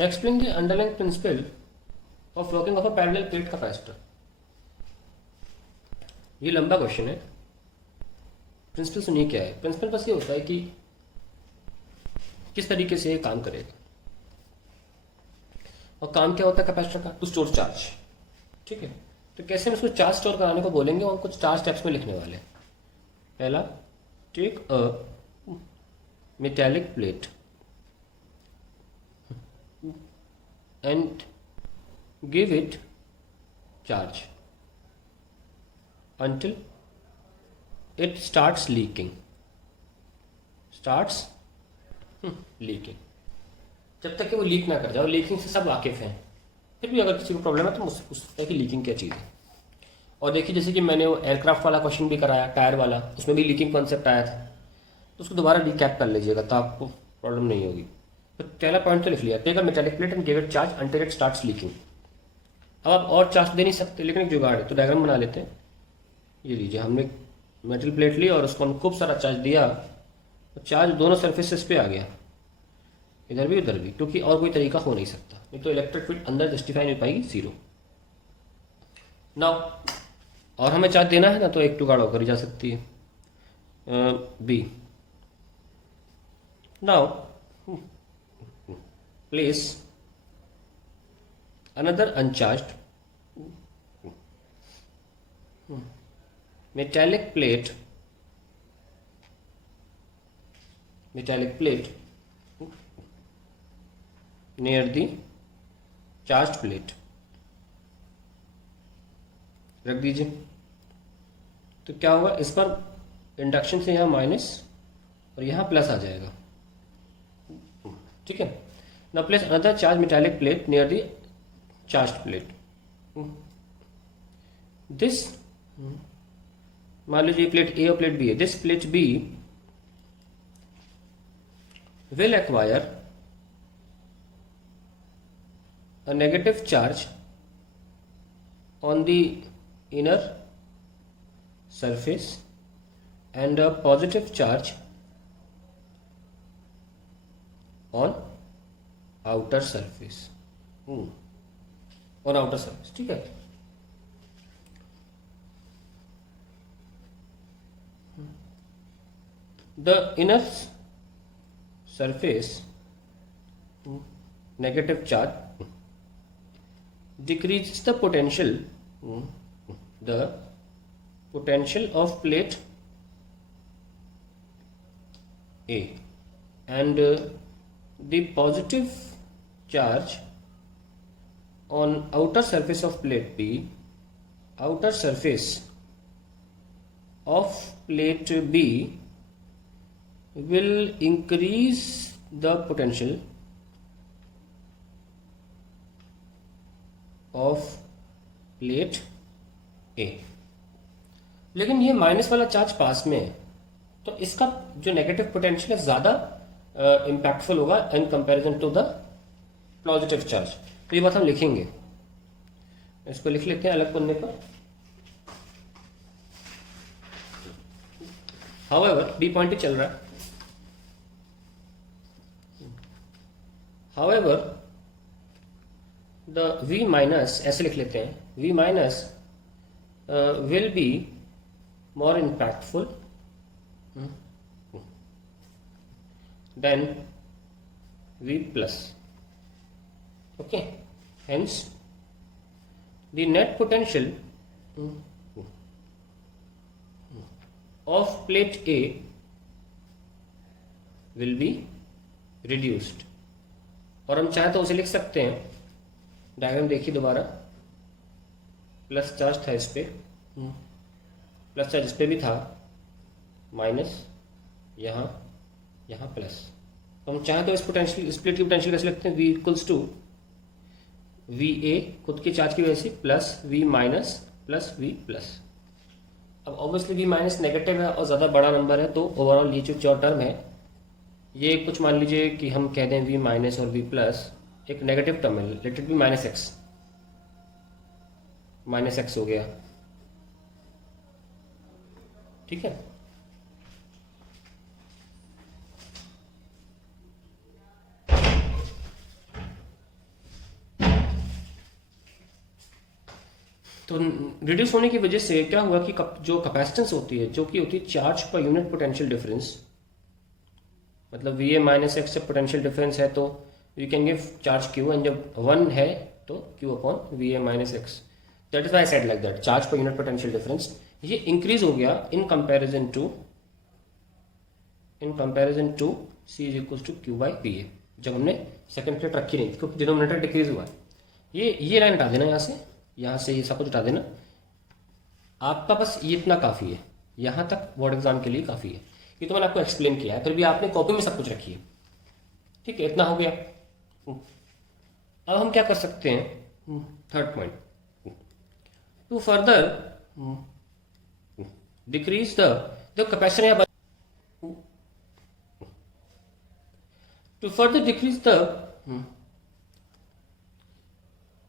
Explain the underlying principle of working of a parallel plate capacitor. ये लंबा question है। Principal सुनिए क्या है। प्रिंसिपल बस ये होता है कि किस तरीके से ये काम करेगा। और काम क्या होता है कैपेसिटर का? To store charge. ठीक है, तो कैसे हम इसको चार्ज स्टोर कराने को बोलेंगे और कुछ चार स्टेप्स में लिखने वाले हैं। पहला, take a metallic plate and give it charge until it starts leaking जब तक कि वो लीक ना कर जाए। लीकिंग से सब वाकिफ हैं, फिर भी अगर किसी को प्रॉब्लम है तो उस तरह की लीकिंग क्या चीज़ है। और देखिए, जैसे कि मैंने वो एयरक्राफ्ट वाला क्वेश्चन भी कराया, टायर वाला, उसमें भी लीकिंग कॉन्सेप्ट आया था, तो उसको दोबारा रिकैप कर लीजिएगा तो आपको प्रॉब्लम नहीं होगी। तो पहला पॉइंट तो लिख लिया, take a metallic plate and give it charge until it starts leaking. अब आप और चार्ज दे नहीं सकते, लेकिन एक जुगाड़ है, तो डायग्राम बना लेते हैं। ये लीजिए, हमने मेटल प्लेट ली और उसको हम खूब सारा चार्ज दिया, तो चार्ज दोनों सर्फेसेस पे आ गया, इधर भी उधर भी, क्योंकि और कोई तरीका हो नहीं सकता, नहीं तो इलेक्ट्रिक फील्ड अंदर जस्टिफाई नहीं पाएगी, जीरो। नाउ और हमें चार्ज देना है ना, तो एक जुगाड़ होकर जा सकती है, B. Now place another uncharged metallic plate near the charged plate रख दीजिए। तो क्या होगा, इस पर इंडक्शन से यहाँ माइनस और यहाँ प्लस आ जाएगा। ठीक है, ना place another charge metallic plate near the charged plate. This, मान लीजिए प्लेट ए और प्लेट बी है। This plate B will acquire a negative charge on the inner surface and a positive charge on outer surface, on outer surface. ठीक है, the inner surface negative charge decreases the potential of plate A, and the positive charge on outer surface of plate B, outer surface of plate B will increase the potential of plate A। लेकिन ये minus वाला charge पास में है, तो इसका जो negative potential है ज़्यादा इम्पैक्टफुल होगा in comparison to the positive charge. तो ये बात हम लिखेंगे, इसको लिख लेते हैं अलग पन्ने पर। हाउएवर, बी पॉइंट ही चल रहा है। However, the V minus, ऐसे लिख लेते हैं, V minus will be more impactful than V plus. Okay, hence the net potential of plate A will be reduced। और हम चाहे तो उसे लिख सकते हैं, डायग्राम देखिए दोबारा, प्लस चार्ज था इस पे, प्लस चार्ज इस पे भी था, माइनस यहाँ, यहाँ प्लस। तो हम चाहे तो इस पोटेंशियल, इस प्लेट की पोटेंशियल कैसे लिखते हैं, V equals to V A खुद के चार्ज की वजह से plus V minus plus V plus. अब ऑब्वियसली वी माइनस नेगेटिव है और ज़्यादा बड़ा नंबर है, तो ओवरऑल ये जो टर्म है, ये कुछ मान लीजिए कि हम कह दें v माइनस और v प्लस एक नेगेटिव टर्म है, let it be minus x हो गया। ठीक है, तो रिड्यूस होने की वजह से क्या हुआ कि जो कैपेसिटेंस होती है, जो कि होती है charge per unit potential difference, मतलब वी ए माइनस एक्स से पोटेंशियल डिफरेंस है तो we can give charge Q, and जब 1 है तो Q upon V A minus X, that is why I said like that, charge per unit potential difference ये increase हो गया in comparison to C is equal to Q by P A, जब हमने second plate रखी नहीं थी, क्योंकि denominator decrease हुआ है। ये लाइन हटा देना, यहाँ से ये सब कुछ हटा देना, आपका बस ये इतना काफ़ी है, यहाँ तक बोर्ड एग्जाम के लिए काफ़ी है। ये तो मैंने आपको एक्सप्लेन किया है, फिर भी आपने कॉपी में सब कुछ रखी है, ठीक है, इतना हो गया। अब हम क्या कर सकते हैं, third point, to further decrease the capacitor या to further decrease the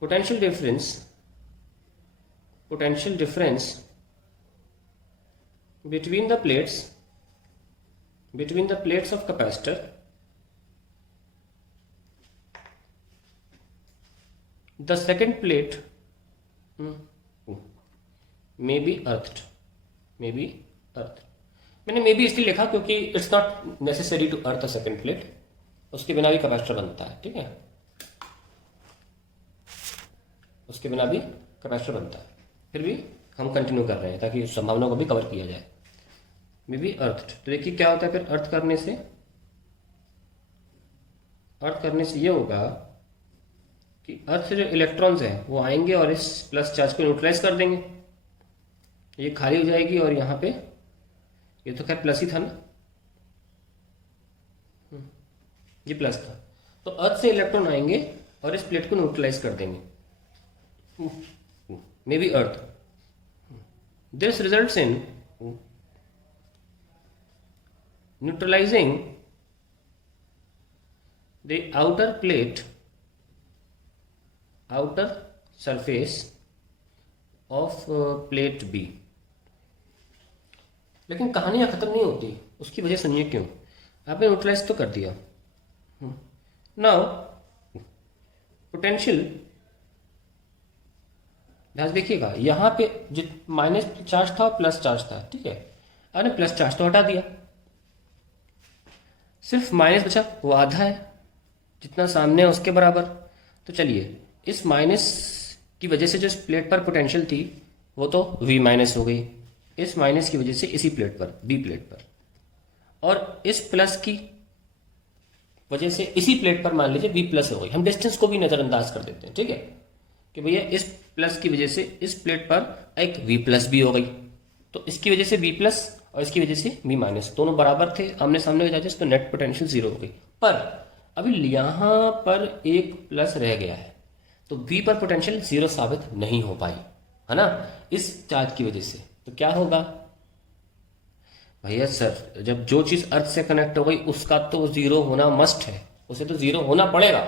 potential difference between the plates of capacitor, the second plate may be earthed. मैंने मे बी इसलिए लिखा क्योंकि it's not necessary to earth a second plate, उसके बिना भी capacitor बनता है, ठीक है, उसके बिना भी कैपेसिटर बनता है। फिर भी हम कंटिन्यू कर रहे हैं ताकि उस संभावना को भी कवर किया जाए। मे बी अर्थ, तो देखिए क्या होता है फिर अर्थ करने से ये होगा कि अर्थ से जो इलेक्ट्रॉन्स हैं वो आएंगे और इस प्लस चार्ज को न्यूट्रलाइज कर देंगे, ये खाली हो जाएगी, और यहाँ पे ये तो खैर प्लस ही था ना, ये प्लस था, तो अर्थ से इलेक्ट्रॉन आएंगे और इस प्लेट को न्यूट्रलाइज कर देंगे, maybe earth. This results in neutralizing the outer surface of plate B. लेकिन कहानियां खत्म नहीं होती, उसकी वजह सुनिए क्यों। आपने न्यूट्रलाइज तो कर दिया, नाउ पोटेंशियल, ध्यान देखिएगा यहाँ पे माइनस चार्ज था और प्लस चार्ज था, ठीक है, आपने प्लस चार्ज तो हटा दिया, सिर्फ माइनस बचा, वो आधा है जितना सामने है उसके बराबर। तो चलिए इस माइनस की वजह से जो इस प्लेट पर पोटेंशियल थी वो तो V माइनस हो गई, इस माइनस की वजह से इसी प्लेट पर B प्लेट पर, और इस प्लस की वजह से इसी प्लेट पर मान लीजिए B प्लस हो गई। हम डिस्टेंस को भी नजरअंदाज कर देते हैं, ठीक है, कि भैया इस प्लस की वजह से इस प्लेट पर एक V प्लस भी हो गई, तो इसकी वजह से V प्लस और इसकी वजह से V माइनस, दोनों बराबर थे, आमने सामने के चार्जेस, तो नेट पोटेंशियल 0 हो गई। पर अभी यहाँ पर एक प्लस रह गया है, तो V पर पोटेंशियल 0 साबित नहीं हो पाई, है ना, इस चार्ज की वजह से। तो क्या होगा भैया सर, जब जो चीज अर्थ से कनेक्ट हो गई उसका तो 0 होना मस्ट है, उसे तो 0 होना पड़ेगा,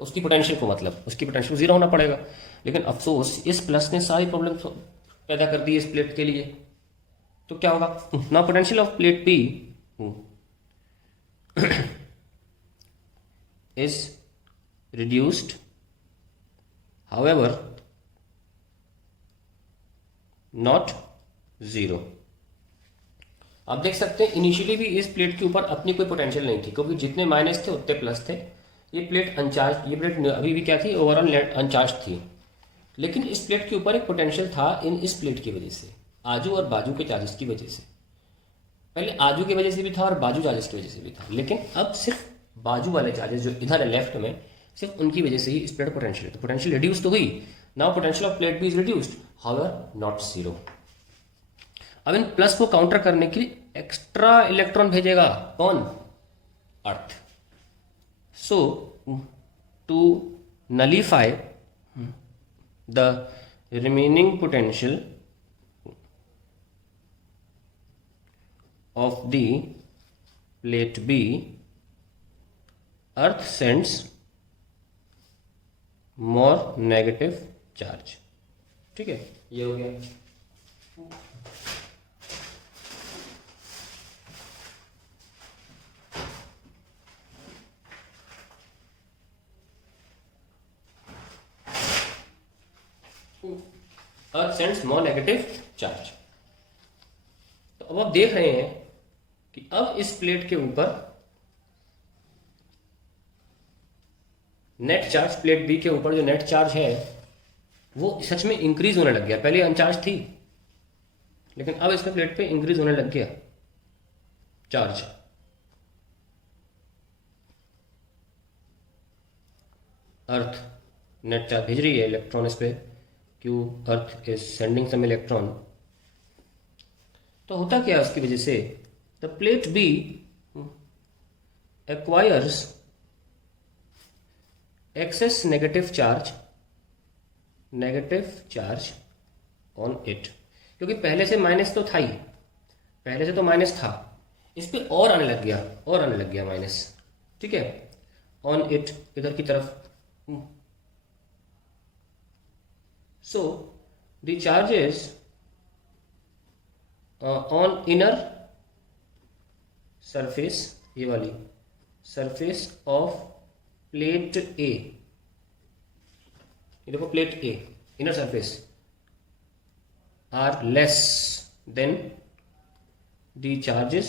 उसकी पोटेंशियल को, मतलब उसकी पोटेंशियल 0 होना पड़ेगा। लेकिन अफसोस इस प्लस ने सारी प्रॉब्लम पैदा कर दी इस प्लेट के लिए, तो क्या होगा, now potential of plate B is reduced, however not 0। आप देख सकते हैं इनिशियली भी इस प्लेट के ऊपर अपनी कोई पोटेंशियल नहीं थी, क्योंकि जितने माइनस थे उतने प्लस थे, ये प्लेट अनचार्ज, ये प्लेट अभी भी क्या थी, ओवरऑल अनचार्ज थी, लेकिन इस प्लेट के ऊपर एक पोटेंशियल था इन इस प्लेट की वजह से, आजू और बाजू के चार्जेस की वजह से। पहले आजू की वजह से भी था और बाजू चार्जेस की वजह से भी था, लेकिन अब सिर्फ बाजू वाले चार्जेस जो इधर है लेफ्ट में, सिर्फ उनकी वजह से ही इस प्लेट पोटेंशियल, तो पोटेंशियल रिड्यूस तो हुई। Now potential of plate B is reduced, however not 0। अब इन प्लस को काउंटर करने के लिए एक्स्ट्रा इलेक्ट्रॉन भेजेगा कौन, earth. So to nullify the remaining potential of the plate B, earth sends more negative charge, ठीक है, ये हो गया। अर्थ सेंड्स मोर नेगेटिव चार्ज। तो अब आप देख रहे हैं कि अब इस प्लेट के ऊपर नेट चार्ज, प्लेट बी के ऊपर जो नेट चार्ज है वो सच में इंक्रीज होने लग गया। पहले अनचार्ज थी, लेकिन अब इसमें प्लेट पे इंक्रीज होने लग गया चार्ज। अर्थ नेट चार्ज भेज रही है इलेक्ट्रॉन इस पे, Q earth is sending some electron. तो होता क्या है उसकी वजह से, the plate B acquires excess negative charge on it, क्योंकि पहले से माइनस तो था ही, पहले से तो माइनस था, इस पे और आने लग गया माइनस, ठीक है, ऑन इट, इधर की तरफ। So the charges on inner surface, ये वाली सरफेस ऑफ प्लेट ए, ये देखो plate A inner surface, are less than the charges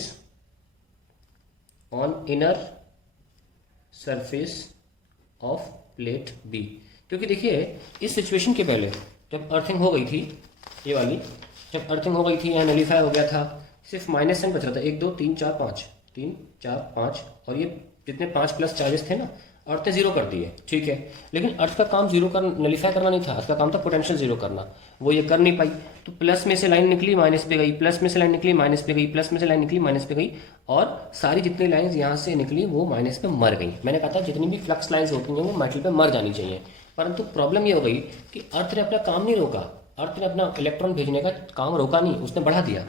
on inner surface of plate B. क्योंकि देखिए इस सिचुएशन के पहले जब अर्थिंग हो गई थी, ये वाली जब अर्थिंग हो गई थी, यहाँ नलीफाई हो गया था, सिर्फ माइनस साइन बच रहा था, 1 2 3 4 5, 3 4 5, और ये जितने 5 प्लस चार्जेस थे ना, अर्थ ने जीरो कर दिए, ठीक है। लेकिन अर्थ का काम जीरो कर नलीफाई करना नहीं था, अर्थ का काम था पोटेंशियल जीरो करना, वो ये कर नहीं पाई। तो प्लस में से लाइन निकली माइनस पे गई, प्लस में से लाइन निकली माइनस पे गई, प्लस में से लाइन निकली माइनस पे गई, और सारी जितनी लाइंस यहाँ से निकली वो माइनस पे मर गई। मैंने कहा था जितनी भी फ्लक्स लाइंस होती हैं वो मेटल पे मर जानी चाहिए, परंतु प्रॉब्लम ये हो गई कि अर्थ ने अपना काम नहीं रोका, अर्थ ने अपना इलेक्ट्रॉन भेजने का काम रोका नहीं, उसने बढ़ा दिया।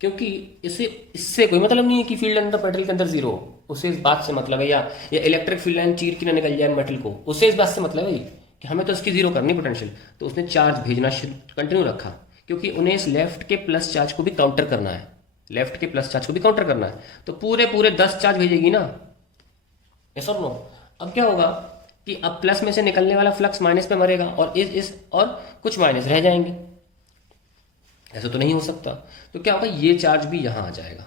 क्योंकि इससे कोई मतलब नहीं है कि फील्ड अंदर मेटल के अंदर जीरो, उससे इस बात से मतलब है, या इलेक्ट्रिक फील्ड लाइन चीर के ना निकल जाए मेटल को, उससे इस बात से मतलब है कि हमें तो इसकी जीरो करनी पोटेंशियल। तो उसने चार्ज भेजना कंटिन्यू रखा, क्योंकि उन्हें इस लेफ्ट के प्लस चार्ज को भी काउंटर करना है, लेफ्ट के प्लस चार्ज को भी काउंटर करना है। तो पूरे 10 चार्ज भेजेगी ना, यस और नो। अब क्या होगा कि अब प्लस में से निकलने वाला फ्लक्स माइनस पे मरेगा, और और कुछ माइनस रह जाएंगे, ऐसा तो नहीं हो सकता। तो क्या होगा, ये चार्ज भी यहां आ जाएगा,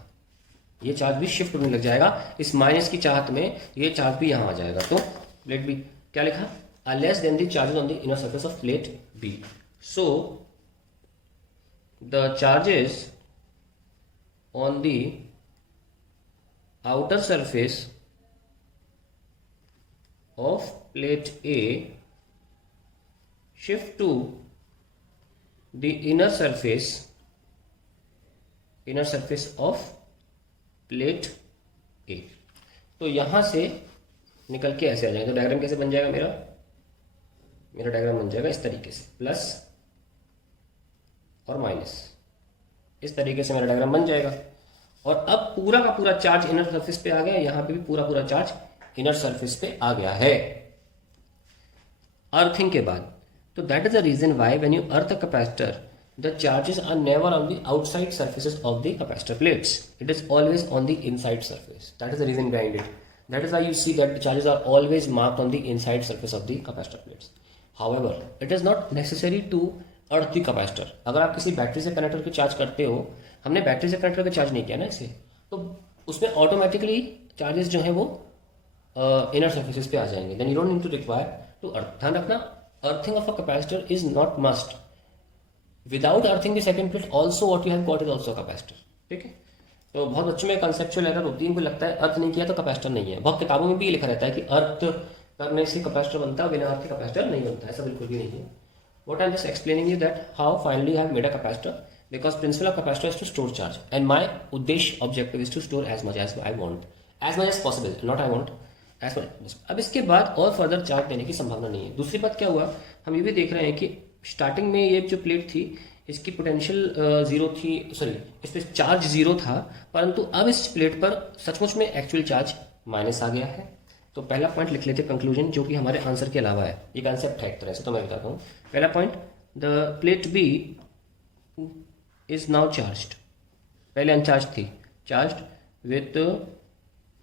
ये चार्ज भी शिफ्ट होने लग जाएगा, इस माइनस की चाहत में ये चार्ज भी यहां आ जाएगा। तो प्लेट बी क्या लिखा, are less than the charges on the inner surface of plate B. So the charges on the outer surface of plate A shift to the inner surface of plate A। तो यहां से निकल के ऐसे आ जाएंगे। तो डायग्राम कैसे बन जाएगा मेरा डायग्राम बन जाएगा इस तरीके से, प्लस और माइनस, इस तरीके से मेरा डायग्राम बन जाएगा। और अब पूरा का पूरा चार्ज इनर सरफेस पे आ गया, यहां पे भी पूरा चार्ज इनर सरफेस पे आ गया है अर्थिंग के बाद। तो that is the reason why when you earth a capacitor the charges are never on the outside surfaces of the capacitor plates, it is always on the inside surface. That is the reason behind it, that is why you see that the charges are always marked on the inside surface of the capacitor plates. However it is not necessary to earth the capacitor. अगर आप किसी battery से connector को charge करते हो, हमने battery से connector को चार्ज नहीं किया ना इसे, तो उसमें ऑटोमेटिकली चार्जेस जो है वो इनर सर्फेसेस पे आ जाएंगे। Then you don't need to require to earth. ध्यान रखना, earthing of a capacitor is not must. Without earthing the second plate also what you have got is also capacitor, ठीक है। तो बहुत बच्चों में कंसेप्चुअल एरर होती है, उनको लगता है अर्थ नहीं किया तो कैपेसिटर नहीं है। बहुत किताबों में भी लिखा रहता है कि अर्थ करने से कैपेसिटर बनता है, बिना अर्थ के कैपेसिटर नहीं बनता, ऐसा बिल्कुल भी नहीं है। What I am just explaining you that how finally I have made a capacitor, because principle of capacitor is to store charge, and my उद्देश्य objective is to store as much as I want, as much as possible, not I want as much. अब इसके बाद और further charge देने की संभावना नहीं है। दूसरी बात क्या हुआ, हम ये भी देख रहे हैं कि स्टार्टिंग में ये जो प्लेट थी इसकी पोटेंशियल जीरो थी, सॉरी इस पर चार्ज जीरो था, परंतु अब इस प्लेट पर सचमुच में एक्चुअल चार्ज माइनस आ गया है। तो पहला पॉइंट लिख लेते कंक्लूजन, जो कि हमारे आंसर के अलावा है, ये कंसेप्ट है एक तरह से, तो मैं बताता हूँ। पहला point, the plate B is now charged, पहले अनचार्ज थी, charged with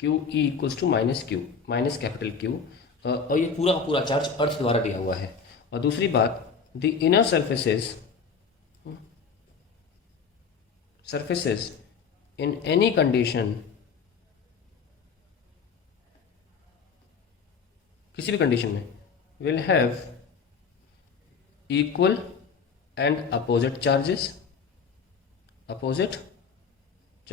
Q E equals to minus Q, minus capital Q, और ये पूरा चार्ज अर्थ द्वारा दिया हुआ है। और दूसरी बात, the inner surfaces in any condition, किसी भी कंडीशन में, will have equal and opposite charges, opposite